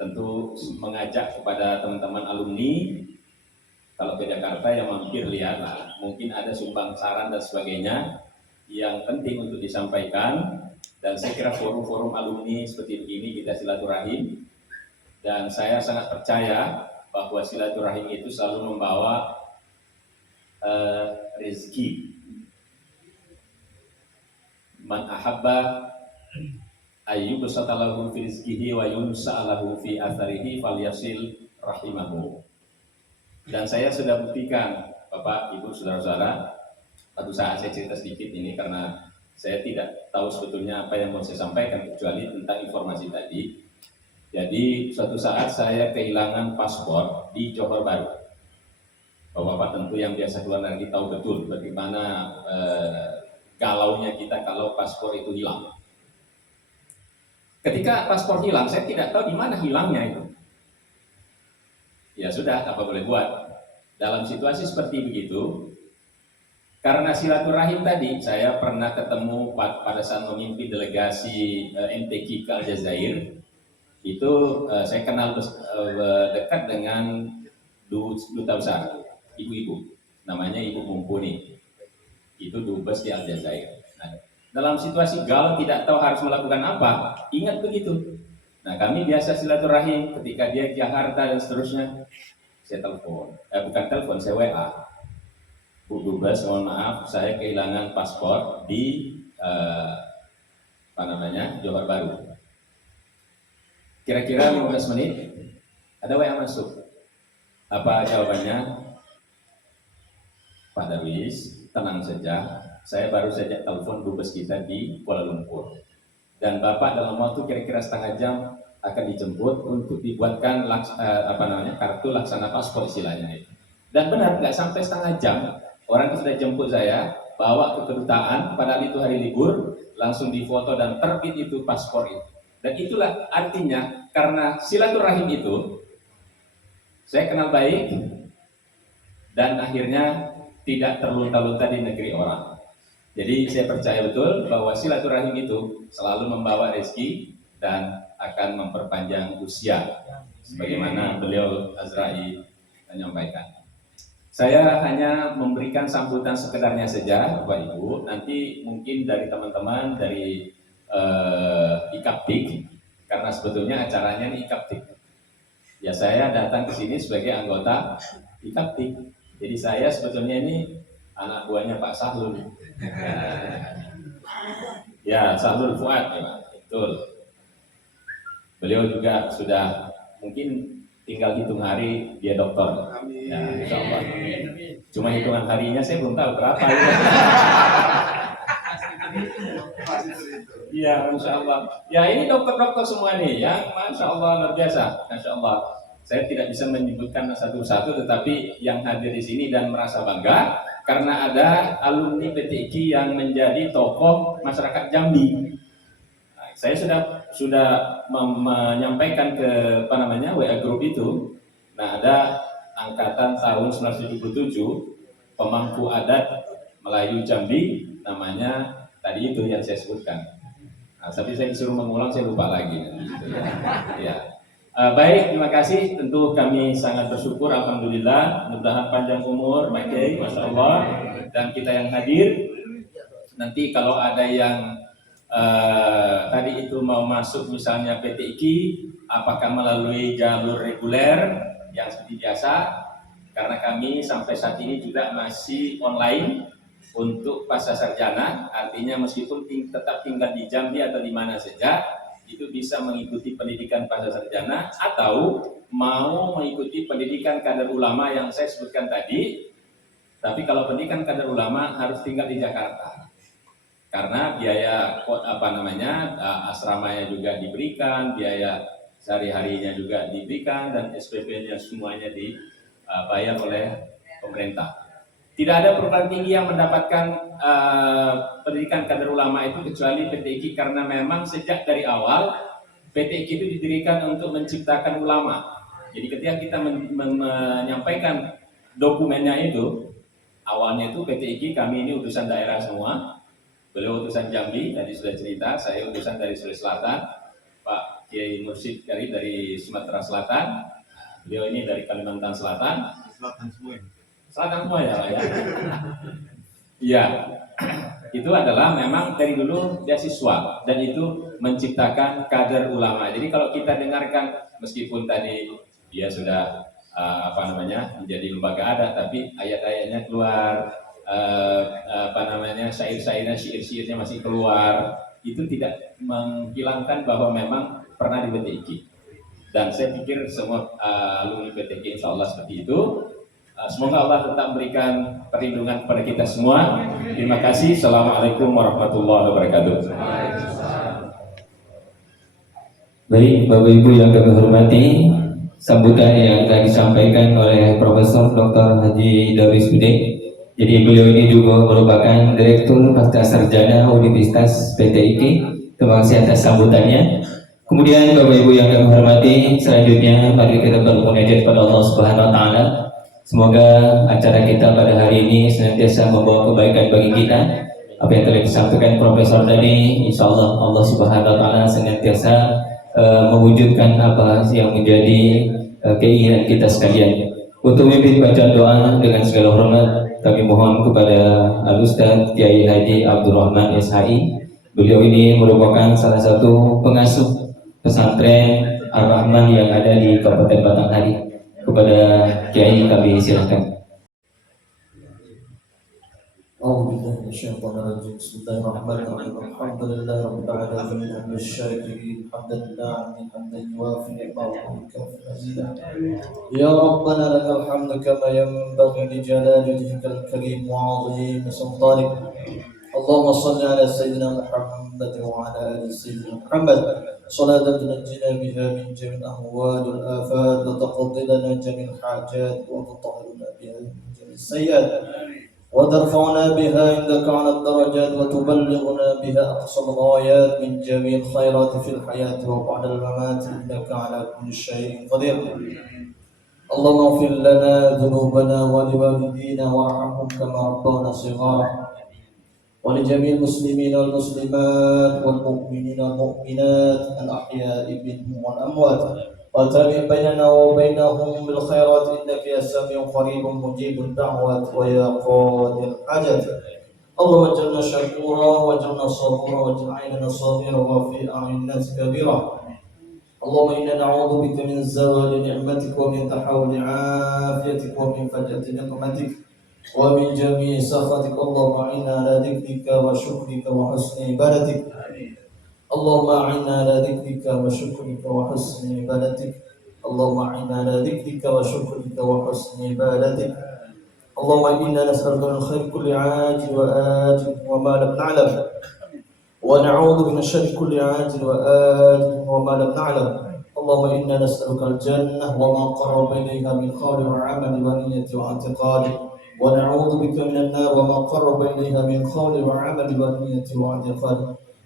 tentu mengajak kepada teman-teman alumni, kalau ke Jakarta yang mampir lihatlah, mungkin ada sumbang saran dan sebagainya yang penting untuk disampaikan. Dan saya kira forum-forum alumni seperti ini kita silaturahim, dan saya sangat percaya bahwa silaturahim itu selalu membawa rezeki. Man ahabba ayyubsatalahu fi rizqihi wa yunsa'alahu fi atharihi falyasil rahimahu. Dan saya sudah buktikan, Bapak, Ibu, Saudara-saudara, satu saat saya cerita sedikit ini karena saya tidak tahu sebetulnya apa yang mau saya sampaikan kecuali tentang informasi tadi. Jadi suatu saat saya kehilangan paspor di Johor Bahru. Bapak-bapak tentu yang biasa keluar negeri tahu betul bagaimana galaunya kita kalau paspor itu hilang. Ketika paspor hilang, saya tidak tahu di mana hilangnya itu. Ya sudah, apa boleh buat. Dalam situasi seperti begitu, karena silaturahim tadi, saya pernah ketemu pada saat memimpin delegasi MTQ ke Aljazair. Itu saya kenal dekat dengan duta besar, ibu-ibu, namanya Ibu Mumpuni. Itu dubes di Aljazair. Nah, dalam situasi galau tidak tahu harus melakukan apa, ingat begitu. Nah, kami biasa silaturahim ketika dia ke Jakarta dan seterusnya. Saya telepon, bukan telepon, saya WA. Bu Dubes, mohon maaf, saya kehilangan paspor di Johor Bahru. Kira-kira 15 menit ada WA masuk. Apa jawabannya? Pak Darwis, tenang saja. Saya baru saja telepon dubes kita di Kuala Lumpur. Dan Bapak dalam waktu kira-kira setengah jam akan dijemput untuk dibuatkan kartu laksana paspor istilahnya itu. Dan benar, nggak sampai setengah jam, orang itu sudah jemput saya, bawa ke kedutaan, padahal itu hari libur, langsung difoto dan terbit itu paspor itu. Dan itulah artinya, karena silaturahim itu, saya kenal baik, dan akhirnya tidak terlunta-lunta di negeri orang. Jadi saya percaya betul bahwa silaturahim itu selalu membawa rezeki dan akan memperpanjang usia, sebagaimana beliau Azra'i menyampaikan. Saya hanya memberikan sambutan sekedarnya saja, Bapak Ibu. Nanti mungkin dari teman-teman dari IKAPTIK, karena sebetulnya acaranya ini IKAPTIK. Ya, saya datang ke sini sebagai anggota IKAPTIK. Jadi saya sebetulnya ini anak buahnya Pak Sahlul. Ya, Sahlul Fuad, ya, betul. Beliau juga sudah mungkin tinggal hitung hari dia doktor. Ya, insya Allah. Cuma hitungan harinya saya belum tahu berapa. Iya, insya Allah. Ya, ini dokter-dokter semua nih, ya, masya Allah, luar biasa, masya Allah. Saya tidak bisa menyebutkan satu-satu, tetapi yang hadir di sini dan merasa bangga karena ada alumni PTIQ yang menjadi tokoh masyarakat Jambi. Nah, saya sudah menyampaikan ke WA group itu. Nah, ada angkatan tahun 1977 pemangku adat Melayu Jambi, namanya tadi itu yang saya sebutkan. Nah, tapi saya disuruh mengulang, saya lupa lagi. Ya. Baik, terima kasih. Tentu kami sangat bersyukur, alhamdulillah. Mudah-mudahan panjang umur, Pak Kiai, masya Allah, dan kita yang hadir. Nanti kalau ada yang tadi itu mau masuk misalnya PTIQ, apakah melalui jalur reguler yang seperti biasa? Karena kami sampai saat ini juga masih online untuk pasca sarjana, artinya meskipun tetap tinggal di Jambi atau di mana saja, itu bisa mengikuti pendidikan pasca sarjana atau mau mengikuti pendidikan kader ulama yang saya sebutkan tadi. Tapi kalau pendidikan kader ulama harus tinggal di Jakarta, karena biaya asramanya juga diberikan, biaya sehari-harinya juga diberikan, dan SPP-nya semuanya dibayar oleh pemerintah. Tidak ada perguruan tinggi yang mendapatkan pendidikan kader ulama itu kecuali PTIQ, karena memang sejak dari awal PTIQ itu didirikan untuk menciptakan ulama. Jadi ketika kita menyampaikan dokumennya itu, awalnya itu PTIQ kami ini utusan daerah semua. Beliau utusan Jambi, tadi sudah cerita, saya utusan dari Sulawesi Selatan, Pak Kiai Mursyid Karim dari Sumatera Selatan, beliau ini dari Kalimantan Selatan. Selatan semua ya Pak ya. Iya, itu adalah memang dari dulu beasiswa, dan itu menciptakan kader ulama. Jadi kalau kita dengarkan, meskipun tadi dia sudah menjadi lembaga adat, tapi ayat-ayatnya keluar, syair-syairnya, syair-syairnya masih keluar, itu tidak menghilangkan bahwa memang pernah di PTIQ. Dan saya pikir semua alumni PTIQ insya Allah seperti itu. Semoga Allah tetap memberikan perlindungan kepada kita semua. Terima kasih. Assalamualaikum warahmatullahi wabarakatuh. Baik, Bapak Ibu yang kami hormati, sambutan yang telah disampaikan oleh Profesor Dr. Haji Darwis Bude. Jadi beliau ini juga merupakan Direktur Pasca Sarjana Universitas PTIQ. Terima kasih atas sambutannya. Kemudian Bapak Ibu yang kami hormati, selanjutnya mari kita bermunajat kepada Allah Subhanahu wa taala. Semoga acara kita pada hari ini senantiasa membawa kebaikan bagi kita. Apa yang telah disampaikan Profesor tadi, insya Allah Allah Subhanahu wa taala senantiasa mewujudkan apa yang menjadi keinginan kita sekalian. Untuk memimpin bacaan doa dengan segala hormat, kami mohon kepada Al-Ustaz Kiai Haji Abdul Rahman SHI. Beliau ini merupakan salah satu pengasuh pesantren Ar-Rahman yang ada di Kabupaten Batanghari. Kepada Kiai kami silakan. أعوذ بالله من الشيطان الرجيم بسم الله الرحمن الرحيم الحمد لله رب العالمين حمد الشاكرين حمدا لله حمدا يوافي نعمه ويكافئ مزيدا يا ربنا لك الحمد كما ينبغي لجلال وجهك الكريم وعظيم سلطانك اللهم صل على سيدنا محمد وعلى ال سيدنا محمد صلاة تنجينا بها من جميع الأهوال والآفات وتقضي لنا جميع الحاجات وتطهرنا بها من جميع السيئات وترفعنا بها عندك على الدرجات وتبلغنا بها أقصى الغايات من جميع الخيرات في الحياة وبعد الممات إنك على كل شيء قدير اللهم اغفر لنا ذنوبنا ولوالدينا وارحمهم كما ربونا صغارا ولجميع المسلمين والمسلمات والمؤمنين والمؤمنات الأحياء منهم والأموات وتابع بيننا وبينهم بالخيرات إنك يا سميع قريب مجيب الدعوات ويا قاضي الحاجات اللهم اجعلنا شكورا واجعلنا صبورا واجعل عيننا صغيرا وفي أعين الناس كبيرا اللهم إنا نعوذ بك من زوال نعمتك ومن تحول عافيتك ومن فجأة نقمتك ومن جميع سخطك اللهم أعنا على ذكرك وشكرك وحسن عبادتك اللهم أعنا على ذكرك وشكرك وحسن عبادتك اللهم أعنا على ذكرك وشكرك وحسن عبادتك اللهم إنا نسألك من خير كل عاجل وآجل وما لم نعلم ونعوذ من شر كل عاجل وآجل وما لم نعلم اللهم إنا نسألك الجنة وما قرب إليها من قول وعمل ونية واعتقاد ونعوذ ونعوذ بك من النار وما قرب إليها من قول وعمل ونية واعتقاد.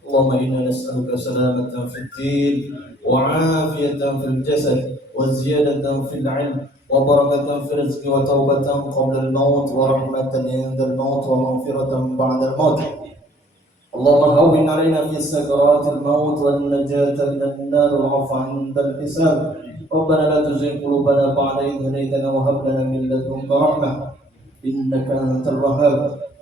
اللهم إنا نسألك سلامة في الدين وعافية في الجسد وزيادة في العلم وبركة في الرزق وتوبة قبل الموت ورحمة عند الموت ومغفرة بعد الموت. اللهم هون علينا في سكرات الموت والنجاة من النار والعفو عند الحساب. ربنا لا تزغ قلوبنا بعد إذ هديتنا وهب لنا من لدنك رحمة إنك أنت الوهاب.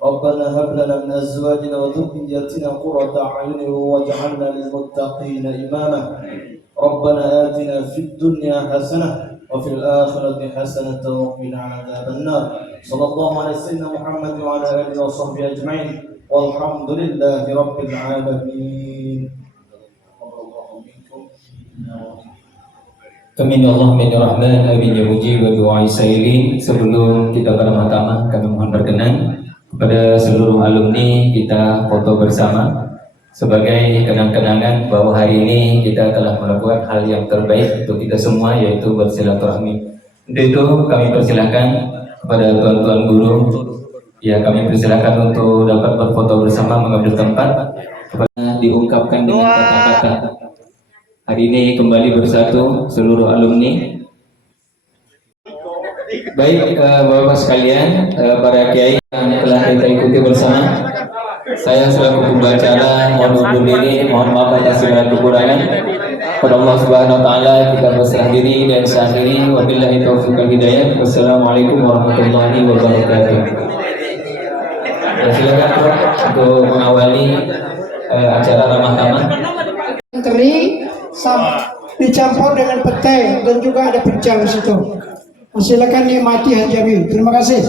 ربنا هب لنا من أزواجنا وذرياتنا قرة أعين واجعلنا للمتقين إماما. ربنا آتنا في الدنيا حسنة وفي الآخرة حسنة وقنا عذاب النار. صلى الله على سيدنا محمد وعلى آله وصحبه أجمعين والحمد لله رب العالمين. Amin ya Allah, amin ya Rahman, amin ya Mujib wa du'ai sailin. Sebelum kita bermahkamah, kami mohon berkenan kepada seluruh alumni kita foto bersama sebagai kenang-kenangan bahwa hari ini kita telah melakukan hal yang terbaik untuk kita semua, yaitu bersilaturahmi. Untuk itu kami persilahkan kepada tuan-tuan guru, ya kami persilahkan untuk dapat berfoto bersama, mengambil tempat kepada diungkapkan dengan kata-kata. Hari ini kembali bersatu seluruh alumni. Baik Bapak sekalian, para kiai yang telah kita ikuti bersama, saya selaku pembacara mohon undur diri, mohon maaf atas segala kekurangan. Kepada Allah Subhanahu wa taala kita berserah diri dan akhiri. Wabillahi taufiq wal hidayah. Wassalamualaikum warahmatullahi wabarakatuh. Silakan Prof untuk mengawali acara ramah tamah. Teri dicampur dengan petai dan juga ada pecel di situ. Silakan nikmati Haji Abi. Terima kasih.